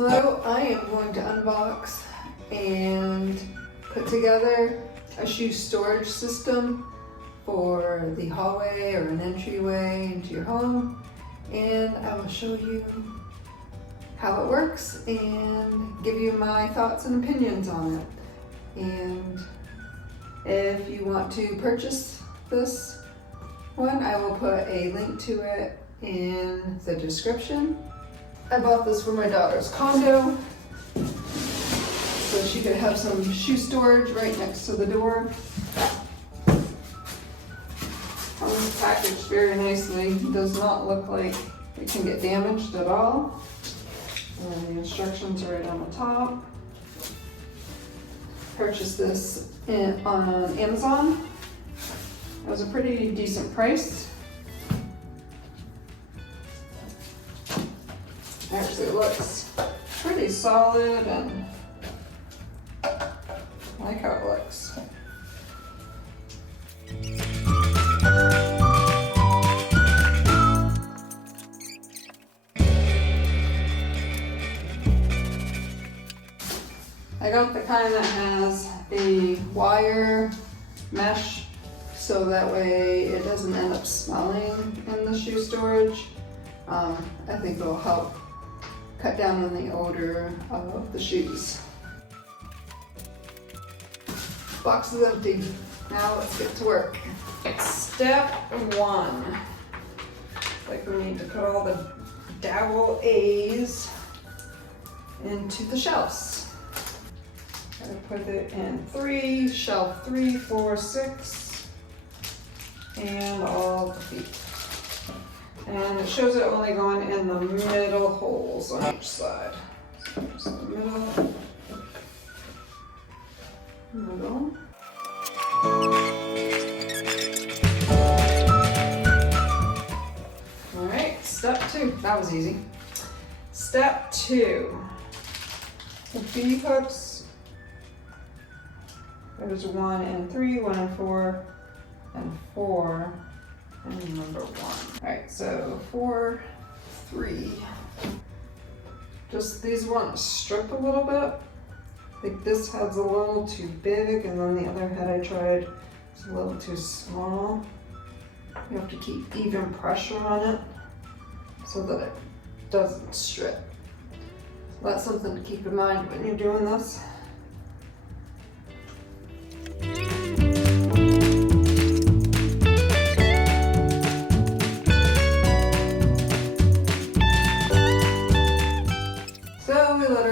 So I am going to unbox and put together a shoe storage system for the hallway or an entryway into your home, and I will show you how it works and give you my thoughts and opinions on it. And if you want to purchase this one, I will put a link to it in the description. I bought this for my daughter's condo so she could have some shoe storage right next to the door. It's packaged very nicely. It does not look like it can get damaged at all. And the instructions are right on the top. Purchased this on Amazon. It was a pretty decent price. Actually, it looks pretty solid, and I like how it looks. I got the kind that has a wire mesh, so that way it doesn't end up smelling in the shoe storage. I think it'll help cut down on the odor of the shoes. Box is empty. Now let's get to work. Step one. Like we need to put all the dowel A's into the shelves. Gotta put it in 3, shelf 3, 4, 6, and all the feet. And it shows it only going in the middle holes on each side. So there's the middle. All right, step 2. That was easy. Step 2. The B hooks. There's 1 and 3, 1 and 4, and 4. And number 1. All right, so 4, 3. Just these want to strip a little bit. I think this head's a little too big, and then the other head I tried is a little too small. You have to keep even pressure on it so that it doesn't strip. So that's something to keep in mind when you're doing this.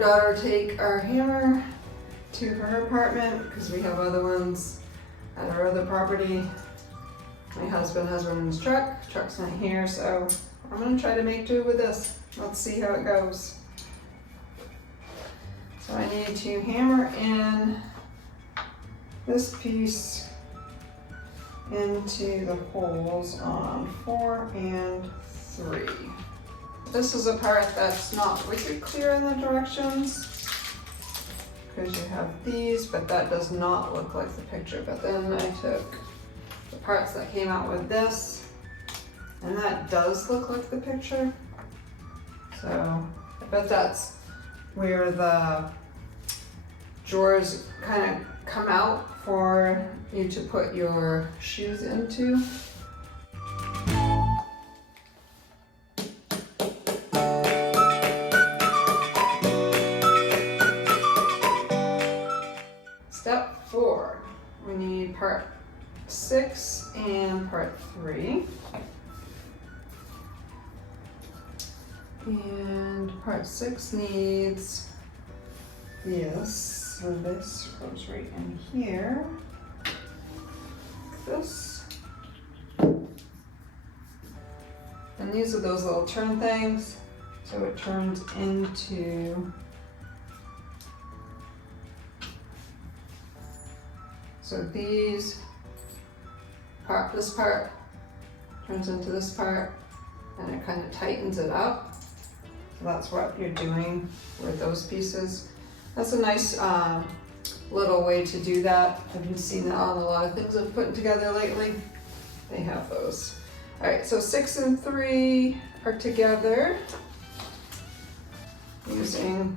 Daughter take our hammer to her apartment because we have other ones at our other property. My husband has one in his truck. Truck's not here, so I'm gonna try to make do with this. Let's see how it goes. So I need to hammer in this piece into the holes on 4 and 3. This is a part that's not wicked clear in the directions because you have these, but that does not look like the picture. But then I took the parts that came out with this, and that does look like the picture. So I bet that's where the drawers kind of come out for you to put your shoes into. Step 4, we need part 6 and part 3. And part 6 needs this, so this goes right in here, like this. And these are those little turn things, so it turns into so this part turns into this part, and it kind of tightens it up. So that's what you're doing with those pieces. That's a nice little way to do that. I've been seeing that on a lot of things I've put together lately. They have those. All right, so 6 and 3 are together. using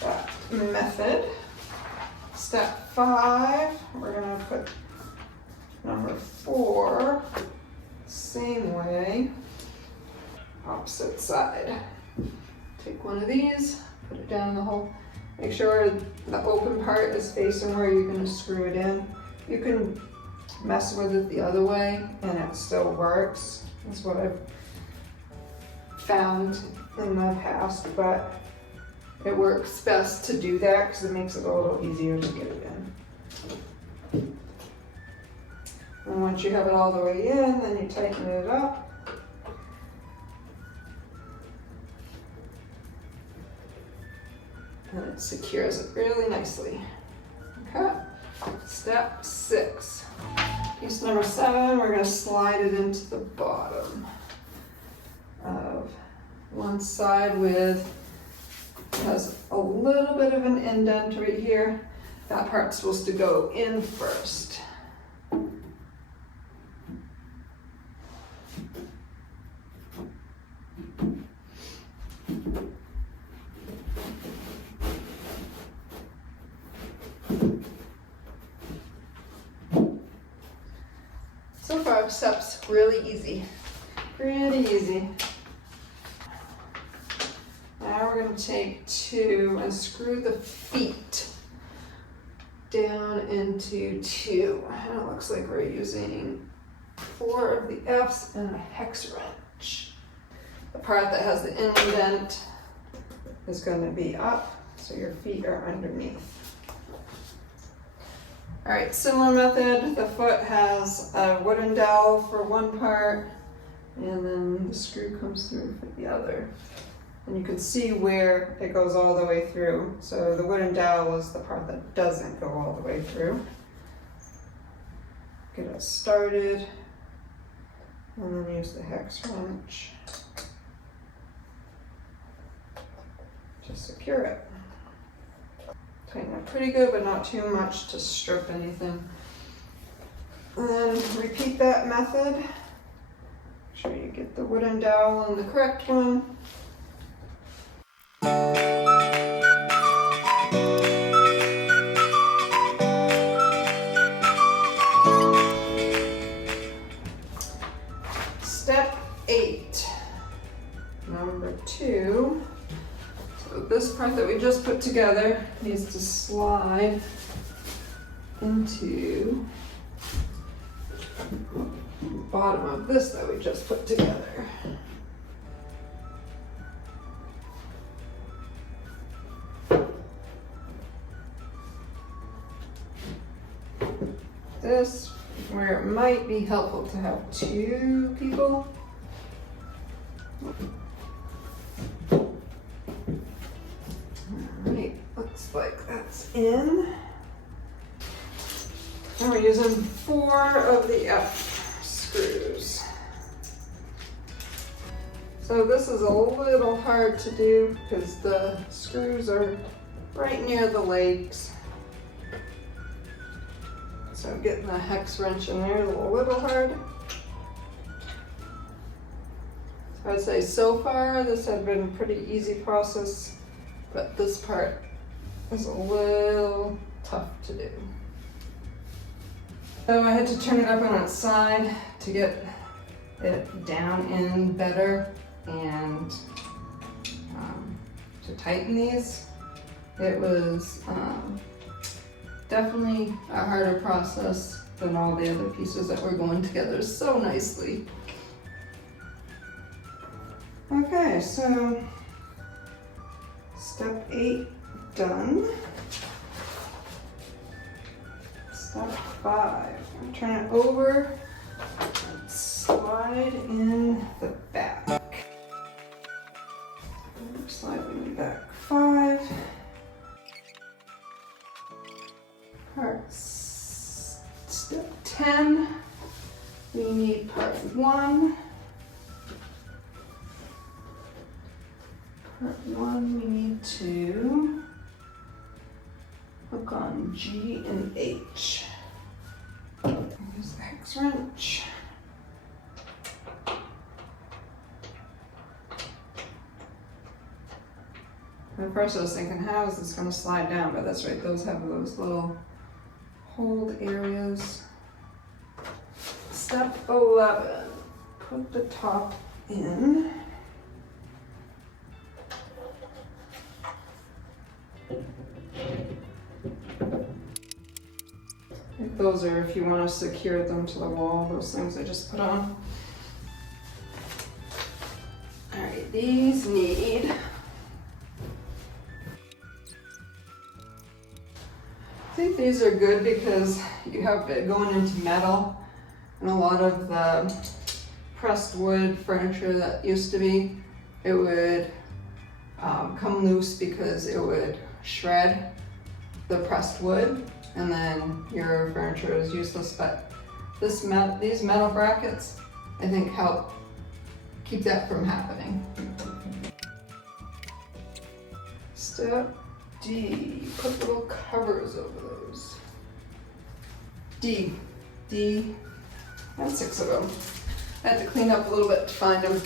that method. Step 5, we're going to put number 4, same way, opposite side. Take one of these, put it down the hole. Make sure the open part is facing where you're going to screw it in. You can mess with it the other way and it still works. That's what I've found in the past, but it works best to do that because it makes it a little easier to get it in. And once you have it all the way in, then you tighten it up. And it secures it really nicely. Okay, step 6. Piece number 7, we're going to slide it into the bottom of one side with, has a little bit of an indent right here. That part's supposed to go in first. So far, step's really easy, pretty easy. Now we're going to take 2 and screw the feet down into 2. And it looks like we're using 4 of the F's and a hex wrench. The part that has the indent is going to be up, so your feet are underneath. All right, similar method. The foot has a wooden dowel for one part, and then the screw comes through for the other. And you can see where it goes all the way through. So the wooden dowel is the part that doesn't go all the way through. Get it started, and then use the hex wrench to secure it. Tighten it pretty good, but not too much to strip anything. And then repeat that method. Make sure you get the wooden dowel in the correct one. Step 8, number 2. So this part that we just put together needs to slide into the bottom of this that we just put together. This, where it might be helpful to have 2 people. Alright, looks like that's in. And we're using 4 of the F screws. So this is a little hard to do because the screws are right near the legs. So getting the hex wrench in there is a little hard. So I'd say so far this has been a pretty easy process, but this part is a little tough to do. So I had to turn it up on its side to get it down in better, and to tighten these. It was definitely a harder process than all the other pieces that were going together so nicely. Okay, so step 8 done. Step 5, turn it over and slide in the back. Slide in the back 5. Part step 10, we need part 1. Part 1, we need to hook on G and H. Use the hex wrench. At first I was thinking, how is this gonna slide down? But that's right, those have those little hold areas. Step 11, put the top in. Those are if you want to secure them to the wall, those things I just put on. Alright, these need, I think these are good because you have it going into metal, and a lot of the pressed wood furniture that used to be, it would come loose because it would shred the pressed wood, and then your furniture is useless. But these metal brackets, I think, help keep that from happening. Step D, put little covers over those. D, and 6 of them. I had to clean up a little bit to find them.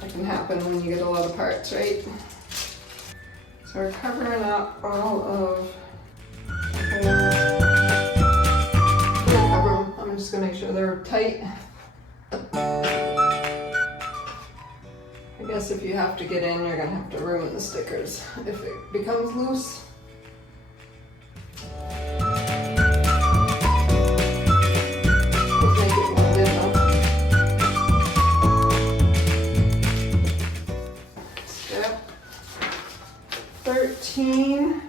That can happen when you get a lot of parts, right? So we're covering up all of, I'm just gonna make sure they're tight. I guess if you have to get in, you're gonna have to ruin the stickers if it becomes loose. Just make it one bit though. Step 13.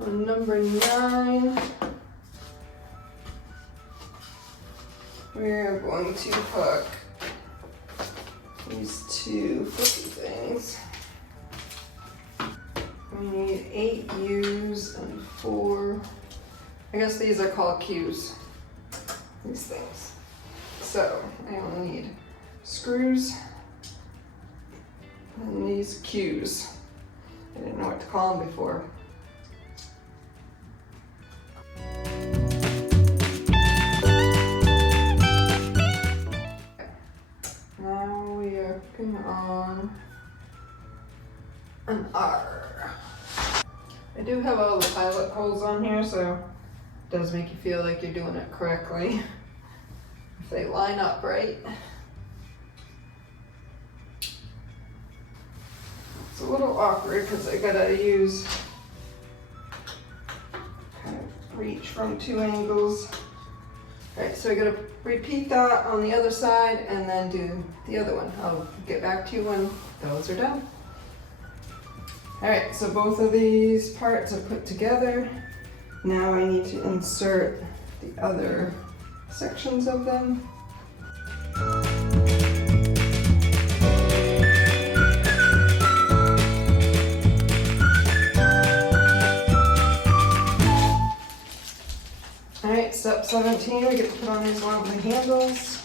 On number 9, we're going to hook these 2 flippy things. We need 8 U's and 4, I guess these are called Q's, these things. So I only need screws and these Q's. I didn't know what to call them before. On an R. I do have all the pilot holes on here, so it does make you feel like you're doing it correctly if they line up right. It's a little awkward because I gotta use kind of reach from 2 angles. Alright, so I gotta repeat that on the other side and then do the other one. I'll get back to you when those are done. Alright, so both of these parts are put together. Now I need to insert the other sections of them. Alright, step 17, we get to put on these lovely handles.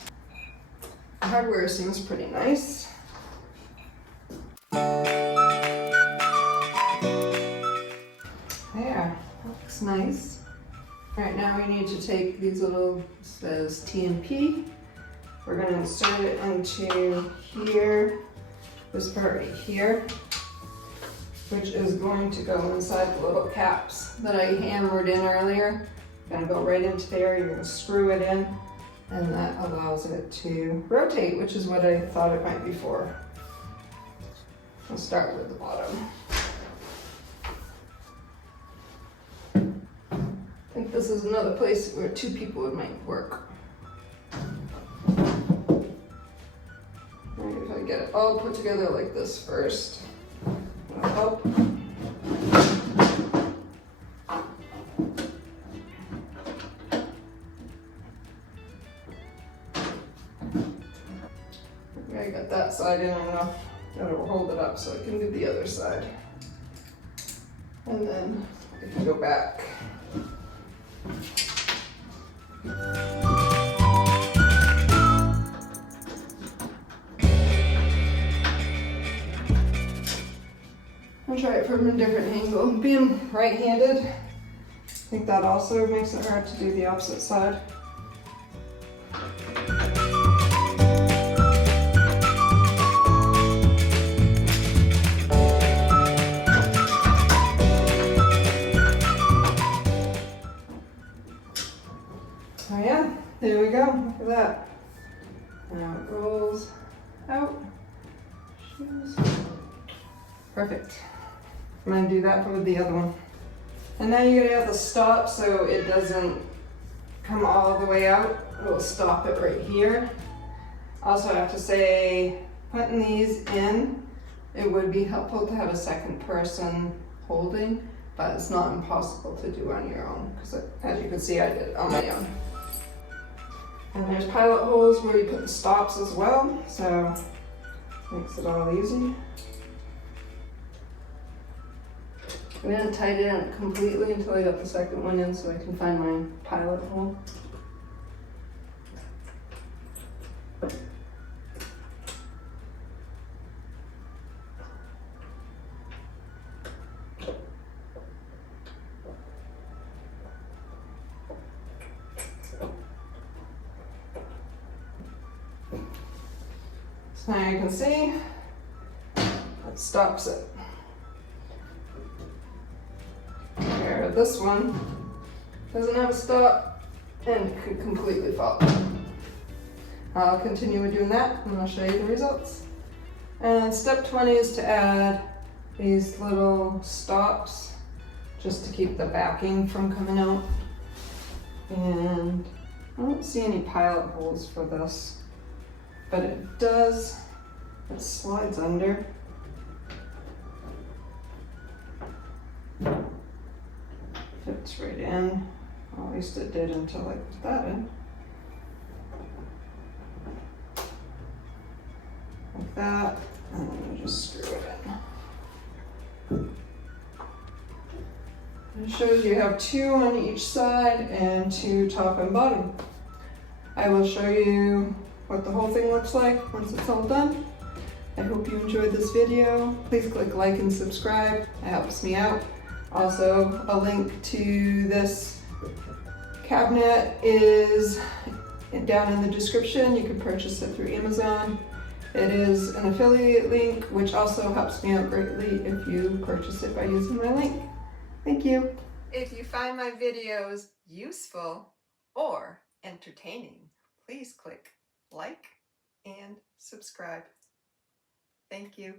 The hardware seems pretty nice. There, that looks nice. Alright, now we need to take these little, it says T and P. We're going to insert it into here, this part right here, which is going to go inside the little caps that I hammered in earlier. Gonna go right into there, you're gonna screw it in, and that allows it to rotate, which is what I thought it might be for. I'll start with the bottom. I think this is another place where 2 people would might work. Maybe if I get it all put together like this first, that'll help. I got that side in enough that it will hold it up so I can do the other side. And then I can go back. I'll try it from a different angle. Being right-handed, I think that also makes it hard to do the opposite side. Now it rolls out. Shoes. Perfect. I'm going to do that for the other one. And now you're going to have the stop so it doesn't come all the way out. We'll stop it right here. Also, I have to say, putting these in, it would be helpful to have a second person holding, but it's not impossible to do on your own, because as you can see, I did it on my own. And there's pilot holes where you put the stops as well, so makes it all easy. I'm going to tighten it in completely until I got the second one in so I can find my pilot hole. So now you can see it stops it. Where this one doesn't have a stop and could completely fall. I'll continue with doing that and I'll show you the results. And step 20 is to add these little stops just to keep the backing from coming out. And I don't see any pilot holes for this, but it slides under. Fits right in, well, at least it did until I put that in. Like that, and then you just screw it in. It shows you have 2 on each side and 2 top and bottom. I will show you what the whole thing looks like once it's all done. I hope you enjoyed this video. Please click like and subscribe, it helps me out. Also, a link to this cabinet is down in the description. You can purchase it through Amazon. It is an affiliate link, which also helps me out greatly if you purchase it by using my link. Thank you. If you find my videos useful or entertaining, please click like and subscribe. Thank you.